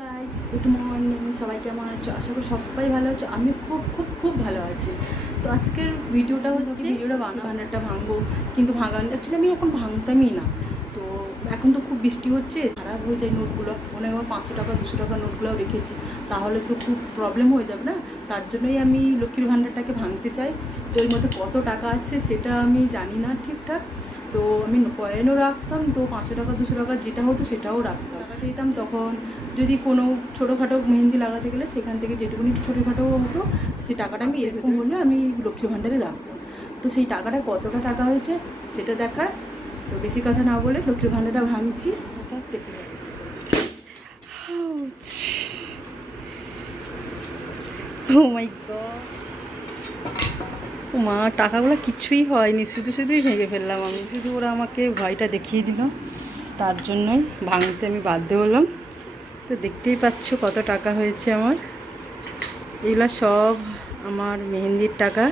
Guys good morning সবাই কেমন আছো? আশা করি সবাই ভালো আছো। আমি খুব খুব খুব ভালো আছি। তো আজকের ভিডিওটা হচ্ছে ভিডিওটা বানা বানাটা ভাঙবো। কিন্তু ভাঙান অ্যাকচুয়ালি আমি এখন ভাঙতামই না। তো এখন তো খুব বৃষ্টি হচ্ছে খারাপ হয়ে যায় নোটগুলো। মনে আমার পাঁচশো টাকা দুশো টাকা নোটগুলোও রেখেছি। তাহলে তো খুব প্রবলেম হয়ে যাবে না? তার জন্যই আমি লক্ষ্মীর ভাণ্ডারটাকে ভাঙতে চাই। তো এর মধ্যে কত টাকা আছে সেটা আমি জানি না ঠিকঠাক। তো আমি কয়েনও রাখতাম তো পাঁচশো টাকা দুশো টাকা যেটা হতো সেটাও রাখতাম। টাকা দিতাম তখন যদি কোনো ছোটোখাটো মেহেন্দি লাগাতে গেলে সেখান থেকে যেটুকুনি ছোটোখাটো হতো সেই টাকাটা আমি এরকম হলে আমি লক্ষ্মী ভাণ্ডারে রাখতাম। তো সেই টাকাটা কতটা টাকা হয়েছে সেটা দেখার তো বেশি কথা না বলে লক্ষ্মীর ভাণ্ডারটা ভাঙছি। দেখতে মা টাকাগুলো কিছুই হয়নি শুধু শুধুই ভেঙে ফেললাম আমি। শুধু ওরা আমাকে ভয়টা দেখিয়ে দিল। তার জন্যই ভাঙতে আমি বাধ্য হলাম। তো দেখতেই পাচ্ছ কত টাকা হয়েছে আমার। এগুলো সব আমার মেহেন্দির টাকা।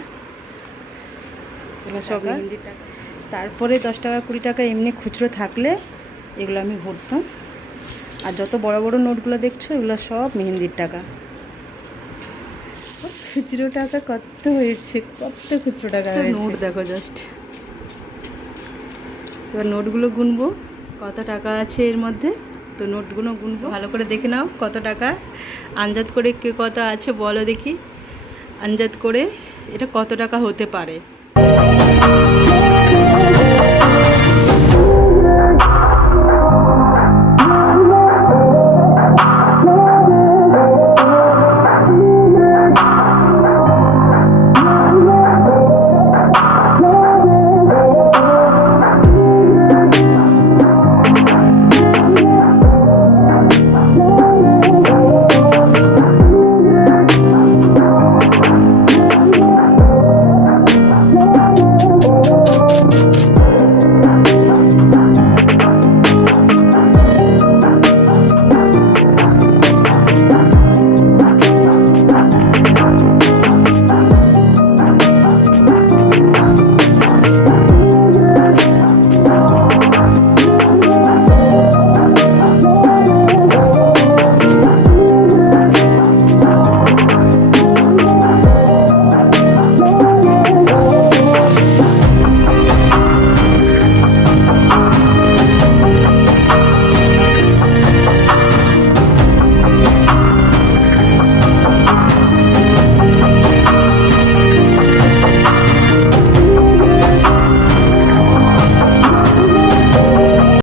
এগুলো সব মেহেন্দির টাকা। তারপরে দশ টাকা কুড়ি টাকা এমনি খুচরো থাকলে এগুলো আমি ভরতাম। আর যত বড় বড় নোটগুলো দেখছ এগুলো সব মেহেন্দির টাকা। খুচরো টাকা কত হয়েছে? কত খুচরো টাকা নোট দেখো জাস্ট এবার নোটগুলো গুনবো কত টাকা আছে এর মধ্যে? তো নোটগুলো গুনবো। ভালো করে দেখে নাও কত টাকা। আনজাদ করে কে কত আছে বলো দেখি। আনজাদ করে এটা কত টাকা হতে পারে?